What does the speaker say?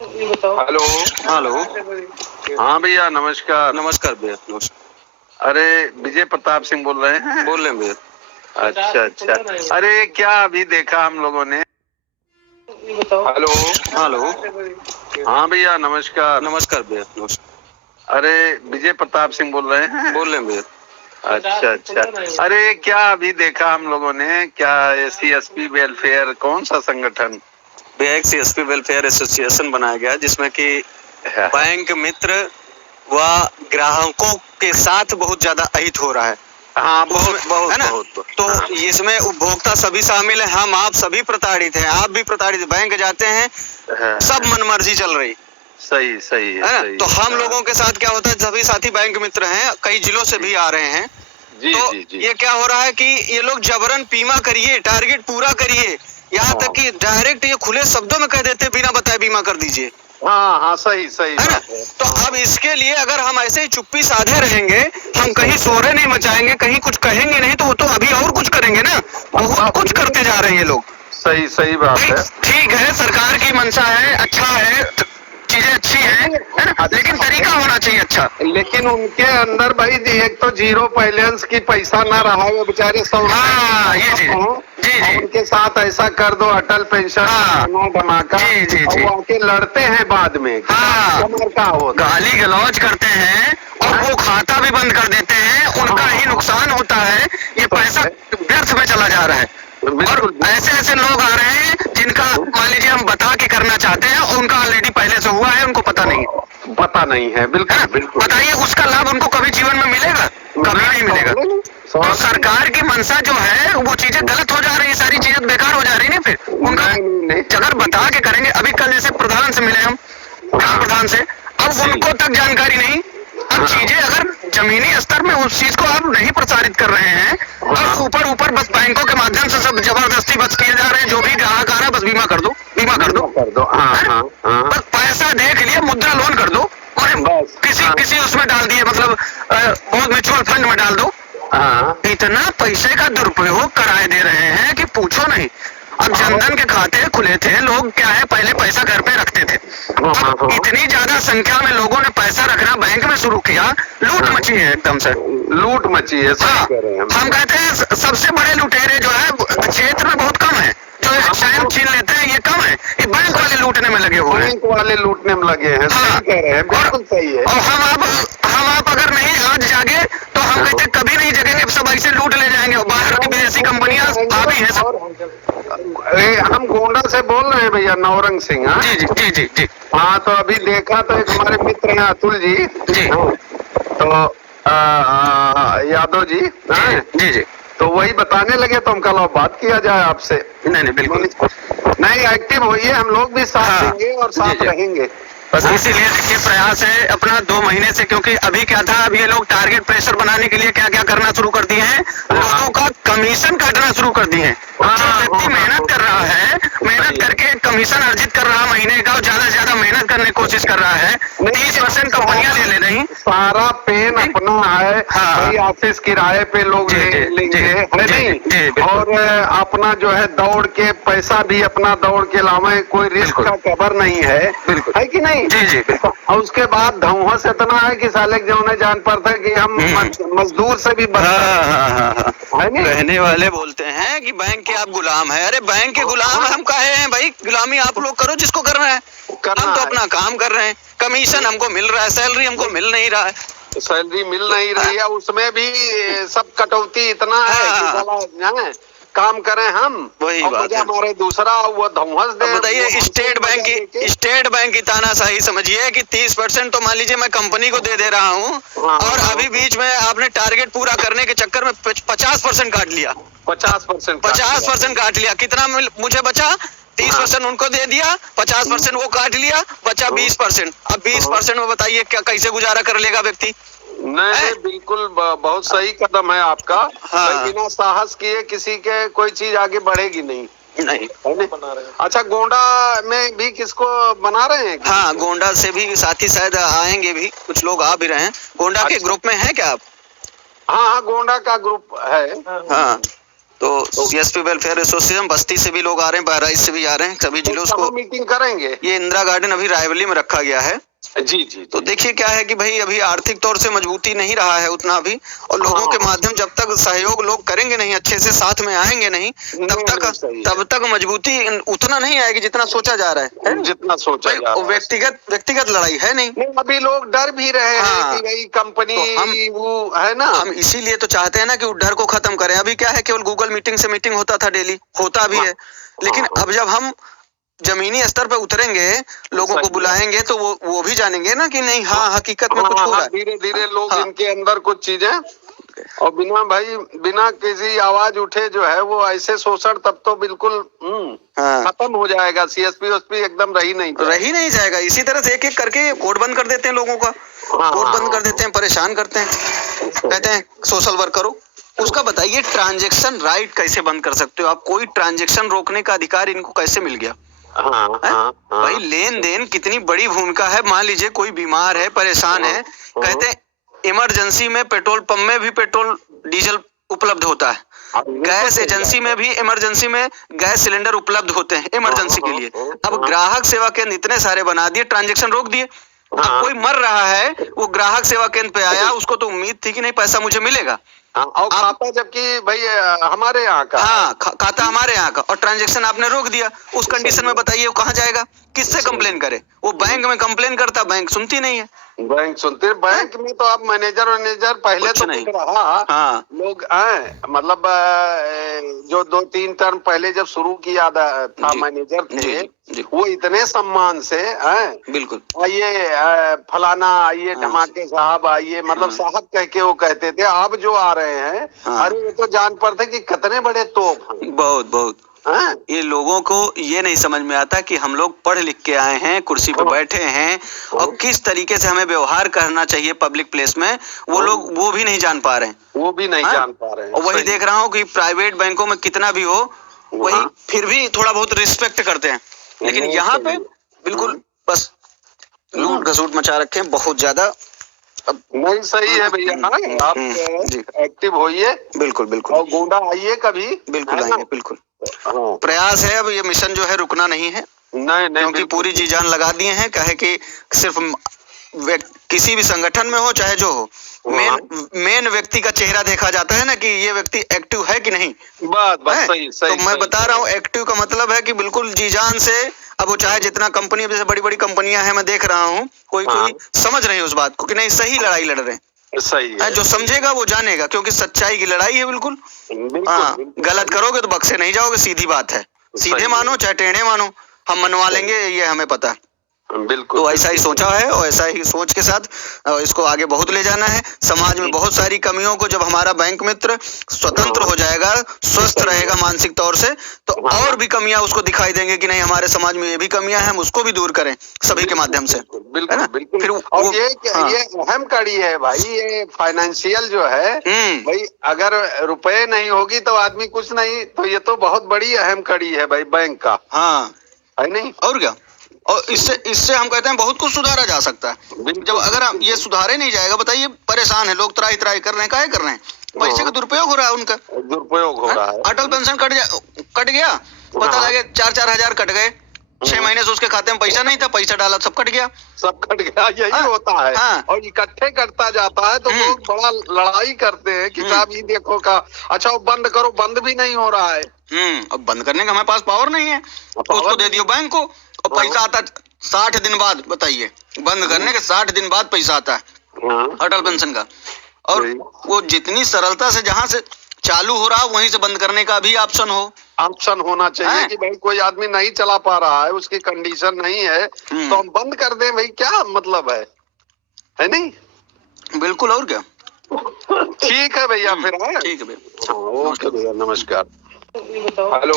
Hello. Hello. हाँ भैया, नमस्कार। नमस्कार भैया, नमस्कार। अरे, विजय प्रताप सिंह बोल रहे हैं? बोल रहे हैं भैया। अच्छा अच्छा। अरे, क्या अभी देखा हम लोगों ने। हेलो। हेलो। हाँ भैया, नमस्कार। नमस्कार भैया, नमस्कार। अरे, विजय प्रताप सिंह बोल रहे हैं? बोल रहे हैं भैया। अच्छा अच्छा। अरे, क्या अभी देखा हम लोगों ने, क्या SC/SP वेलफेयर कौन सा संगठन? भैया एक CSP वेलफेयर एसोसिएशन बनाया गया जिसमें कि बैंक मित्र व ग्राहकों के साथ बहुत ज्यादा अहित हो रहा है। हाँ, बहुत बहुत है ना? बहुत। तो हाँ। इसमें उपभोक्ता सभी शामिल है, हम आप सभी प्रताड़ित हैं, आप भी प्रताड़ित। बैंक जाते हैं, सब मनमर्जी चल रही। सही सही है ना? सही तो हम है। लोगों के साथ क्या होता है, सभी साथी बैंक मित्र हैं, कई जिलों से भी आ रहे हैं। जी तो जी जी। ये क्या हो रहा है कि ये लोग जबरन बीमा करिए, टारगेट पूरा करिए, यहाँ तक कि डायरेक्ट ये खुले शब्दों में कह देते हैं, बिना बताए बीमा कर दीजिए। हाँ हाँ, सही सही है ना? बात है। तो अब इसके लिए अगर हम ऐसे ही चुप्पी साधे रहेंगे, हम कहीं शोरे नहीं मचाएंगे, कहीं कुछ कहेंगे नहीं, तो वो तो अभी और कुछ करेंगे ना। बहुत कुछ करते जा रहे हैं ये लोग। सही सही बात है। ठीक है, सरकार की मंशा है, अच्छा है, चीजें अच्छी है ना? लेकिन तरीका होना चाहिए अच्छा। लेकिन उनके अंदर भाई एक तो जीरो बैलेंस की पैसा ना रहा है, वो बेचारे 100 हाँ, ये चीज। जी जी। उनके साथ ऐसा कर दो, अटल पेंशन धमाका। जी जी जी। वो आके लड़ते हैं बाद में। हाँ, का होता गाली गलौज करते हैं और वो खाता भी बंद कर देते हैं, उनका ही नुकसान होता है, ये पैसा व्यर्थ में चला जा रहा है। और ऐसे ऐसे लोग आ रहे हैं जिनका मान लीजिए हम बता के करना चाहते हैं और उनका ऑलरेडी पहले से हुआ है, उनको पता नहीं है। पता नहीं है, बिल्कुल बिल्कुल। बताइए उसका लाभ उनको कभी जीवन में मिलेगा? कभी नहीं मिलेगा। तो सरकार की मंशा जो है वो चीजें गलत हो जा रही है, सारी चीजें बेकार हो जा रही है। फिर उनका अगर बता के करेंगे, अभी कल जैसे प्रधान से मिले हम, ग्राम प्रधान से, अब उनको तक जानकारी नहीं। अब चीजें अगर जमीनी स्तर में उस चीज को आप नहीं प्रसारित कर रहे हैं और ऊपर ऊपर बस बैंकों के माध्यम से सब जबरदस्ती बस किए जा रहे हैं, जो भी ग्राहक आ रहा है बस बीमा कर दो, बीमा कर दो, कर दो। हाँ, बस पैसा देख लिए, मुद्रा लोन कर दो और किसी उसमें डाल दिए, मतलब बहुत म्यूचुअल फंड में डाल दो। इतना पैसे का दुरुपयोग कराए दे रहे हैं कि पूछो नहीं। अब जनधन के खाते खुले थे, लोग क्या है पहले पैसा घर पे रखते थे, अब इतनी ज्यादा संख्या में लोगों ने पैसा रखना बैंक में शुरू किया, लूट मची है एकदम से, लूट मची है। हाँ, हम कहते हैं सबसे बड़े लुटेरे जो है क्षेत्र में बहुत कम है, जो एक चैन छीन लेते हैं ये कम है, ये बैंक वाले लूटने में लगे हुए हैं। बैंक वाले लूटने में लगे हैं। सही कह रहे हैं, बिल्कुल सही है। और हम आप अगर नहीं आज जागे तो हम कहते कभी नहीं जगेंगे, सब ऐसे लूट ले जाएंगे। बाहर की विदेशी कंपनियां हावी है सब। हम गोंडा से बोल रहे हैं भैया, नौरंग सिंह। जी जी जी जी जी। हाँ, तो अभी देखा तो एक हमारे मित्र हैं अतुल जी। जी। तो यादव जी। जी जी। तो वही बताने लगे, तो हम कल बात किया जाए आपसे। नहीं बिल्कुल नहीं, एक्टिव होइए, हम लोग भी साथ देंगे और साथ रहेंगे। बस इसीलिए देखिए प्रयास है अपना 2 महीने से, क्योंकि अभी क्या था, अब ये लोग टारगेट प्रेशर बनाने के लिए क्या क्या करना शुरू कर दिए हैं, लोगों का कमीशन काटना शुरू कर दिए हैं। जो व्यक्ति मेहनत कर रहा है, मेहनत करके कमीशन अर्जित कर रहा है महीने का, और ज्यादा से ज्यादा मेहनत करने की कोशिश कर रहा है, 30% कंपनियां ले रही, सारा पेन अपना है। हाँ। ऑफिस किराए पे लोग लेंगे, है नहीं? और अपना जो है दौड़ के पैसा भी अपना दौड़ के लावे, कोई रिस्क का खबर नहीं है, है कि नहीं? जी जी बिल्कुल। और उसके बाद धौंस इतना है कि साले जो उन्हें जान पड़ता है कि हम मजदूर से भी रहने वाले बोलते हैं कि बैंक के आप गुलाम है। अरे बैंक के गुलाम हम काहे हैं भाई? गुलामी आप लोग करो जिसको करना है, हम तो अपना काम कर रहे हैं, कमीशन हमको मिल रहा है, सैलरी हमको मिल नहीं रहा है, सैलरी मिल नहीं रही है, उसमें भी सब कटौती इतना है कि साला काम करें हम, वही बात है। हमारे दूसरा वो धौंस दे। बताइए स्टेट बैंक की तानाशाही समझिए कि 30% तो मान लीजिए मैं कंपनी को दे रहा हूँ, और अभी बीच में आपने टारगेट पूरा करने के चक्कर में 50% काट लिया, 50% काट लिया। कितना मुझे बचा? 30% उनको दे दिया, 50% वो काट लिया, बचा 20%। अब 20% में बताइए क्या कैसे गुजारा कर लेगा व्यक्ति? नहीं, बिल्कुल बहुत सही कदम है आपका। हाँ। बिना साहस किए किसी के कोई चीज आगे बढ़ेगी नहीं। बना रहे हैं। अच्छा, गोंडा में भी किसको बना रहे हैं? हाँ, गोंडा से भी साथी शायद आएंगे भी, कुछ लोग आ भी रहे हैं। गोंडा के ग्रुप में है क्या आप? हाँ, गोंडा का ग्रुप है। हाँ, तो सीएसपी वेलफेयर एसोसिएशन बस्ती से भी लोग आ रहे हैं, बहराइच से भी आ रहे हैं, सभी जिलों को मीटिंग करेंगे। ये इंदिरा गार्डन अभी रायबरेली में रखा गया है। जी जी। तो देखिए क्या है कि भाई अभी आर्थिक तौर से मजबूती नहीं रहा है उतना अभी, और लोगों के माध्यम जब तक सहयोग लोग करेंगे नहीं, अच्छे से साथ में आएंगे नहीं, तब तक मजबूती उतना नहीं आएगी जितना सोचा जा रहा है, जितना सोचा जा रहा है। व्यक्तिगत लड़ाई है नहीं। अभी लोग डर भी रहे हैं कि भाई कंपनी तो वो है ना, हम इसीलिए तो चाहते हैं ना कि उस डर को खत्म करें। अभी क्या है, केवल गूगल मीटिंग से मीटिंग होता था, डेली होता भी है, लेकिन अब जब हम जमीनी स्तर पे उतरेंगे, लोगों को बुलाएंगे, तो वो भी जानेंगे ना कि नहीं, हाँ हकीकत में कुछ हो रहा है। धीरे धीरे लोग इनके अंदर कुछ चीजें, और बिना किसी आवाज उठे जो है वो ऐसे शोषण तब तो बिल्कुल खत्म हो जाएगा। सीएसपी ओएसपी एकदम रही नहीं जाएगा। इसी तरह से एक एक करके कोड बंद कर देते हैं लोगों का, कोड बंद कर देते हैं, परेशान करते हैं, कहते हैं सोशल वर्क करो। उसका बताइए ट्रांजैक्शन राइट कैसे बंद कर सकते हो आप? कोई ट्रांजैक्शन रोकने का अधिकार इनको कैसे मिल गया? भाई लेन देन कितनी बड़ी भूमिका है। मान लीजिए कोई बीमार है, परेशान है, कहते हैं इमरजेंसी में पेट्रोल पंप में भी पेट्रोल डीजल उपलब्ध होता है, गैस एजेंसी में भी इमरजेंसी में गैस सिलेंडर उपलब्ध होते हैं इमरजेंसी के लिए। अब ग्राहक सेवा केंद्र इतने सारे बना दिए, ट्रांजैक्शन रोक दिए। अब कोई मर रहा है, वो ग्राहक सेवा केंद्र पे आया, उसको तो उम्मीद थी कि नहीं पैसा मुझे मिलेगा, और खाता जबकि भाई हमारे यहाँ का, हाँ खाता हमारे यहाँ का, और ट्रांजैक्शन आपने रोक दिया। उस कंडीशन में बताइए वो कहाँ जाएगा, किससे कंप्लेन करे? वो बैंक में कंप्लेन करता, बैंक सुनती नहीं है। बैंक में तो आप मैनेजर पहले तो नहीं रहा, लोग आए, मतलब जो 2-3 टर्म पहले जब शुरू किया था मैनेजर थे, वो इतने सम्मान से बिल्कुल आइए फलाना आइए, धमाके साहब आइए, मतलब साहब कह के वो कहते थे। अब जो आ रहे हैं, अरे वो तो जान पड़ते कि कितने बड़े तोप हैं। बहुत ये लोगों को ये नहीं समझ में आता कि हम लोग पढ़ लिख के आए हैं, कुर्सी पे बैठे हैं, और किस तरीके से हमें व्यवहार करना चाहिए पब्लिक प्लेस में, वो लोग वो भी नहीं जान पा रहे हैं। जान पा रहे हैं। और वही देख रहा हूँ कि प्राइवेट बैंकों में कितना भी हो, वही फिर भी थोड़ा बहुत रिस्पेक्ट करते हैं, लेकिन यहाँ पे बिल्कुल बस लूट घसूट मचा रखे हैं बहुत ज्यादा। नहीं सही है भैया, आप एक्टिव होइए, बिल्कुल और गोंडा आइए कभी, बिल्कुल आइए, बिल्कुल प्रयास है। अब ये मिशन जो है रुकना नहीं है, नहीं क्योंकि पूरी जी जान लगा दिए हैं। कहे कि सिर्फ किसी भी संगठन में हो चाहे जो हो, मेन व्यक्ति का चेहरा देखा जाता है ना कि ये व्यक्ति एक्टिव है कि नहीं। बस सही। तो मैं बता रहा हूँ, एक्टिव का मतलब है कि बिल्कुल जी जान से। अब वो चाहे जितना कंपनी, जैसे बड़ी बड़ी कंपनियां हैं, मैं देख रहा हूँ, कोई समझ रही है उस बात को कि नहीं सही लड़ाई लड़ रहे हैं। सही है। जो समझेगा वो जानेगा, क्योंकि सच्चाई की लड़ाई है। बिल्कुल गलत करोगे तो बक्से नहीं जाओगे, सीधी बात है। सीधे मानो चाहे टेढ़े मानो, हम मनवा लेंगे, ये हमें पता है। बिल्कुल। तो ऐसा ही सोचा है, और ऐसा ही सोच के साथ इसको आगे बहुत ले जाना है। समाज में बहुत सारी कमियों को जब हमारा बैंक मित्र स्वतंत्र हो जाएगा, स्वस्थ रहेगा मानसिक तौर से, तो और भी कमियां उसको दिखाई देंगे कि नहीं हमारे समाज में ये भी कमियां हैं, हम उसको भी दूर करें सभी के माध्यम से। बिल्कुल। फिर और ये अहम कड़ी है भाई, ये फाइनेंशियल जो है भाई, अगर रुपए नहीं होगी तो आदमी कुछ नहीं, तो ये तो बहुत बड़ी अहम कड़ी है भाई बैंक का। है नहीं? और क्या, और इससे हम कहते हैं बहुत कुछ सुधारा जा सकता है। जब अगर ये सुधारे नहीं जाएगा, बताइए परेशान है लोग, त्राही कर रहे हैं, काहे कर रहे हैं? पैसे का दुरुपयोग हो रहा है, उनका दुरुपयोग हो रहा है। अटल पेंशन कट गया, पता लगे 4-4 हजार कट गए, 6 महीने से उसके खाते में पैसा नहीं था, पैसा डाला सब कट गया। यही होता है। और इकट्ठे करता जाता है तो लोग बड़ा लड़ाई करते हैं कि साहब ये देखो का, अच्छा वो बंद करो, बंद भी नहीं हो रहा है। अब बंद करने का हमारे पास पावर नहीं है, तो उसको दे दियो बैंक को, और पैसा आता 60 दिन बाद। बताइए, बंद करने के 60 दिन बाद पैसा आता है अटल पेंशन का। और वो जितनी सरलता से जहां से चालू हो रहा है, वहीं से बंद करने का भी ऑप्शन होना चाहिए कि भाई कोई आदमी नहीं चला पा रहा है, उसकी कंडीशन नहीं है, तो हम बंद कर दें। भाई क्या मतलब है नहीं? बिल्कुल। और क्या, ठीक है भैया, फिर ठीक है भैया, ओके भैया, नमस्कार। हेलो।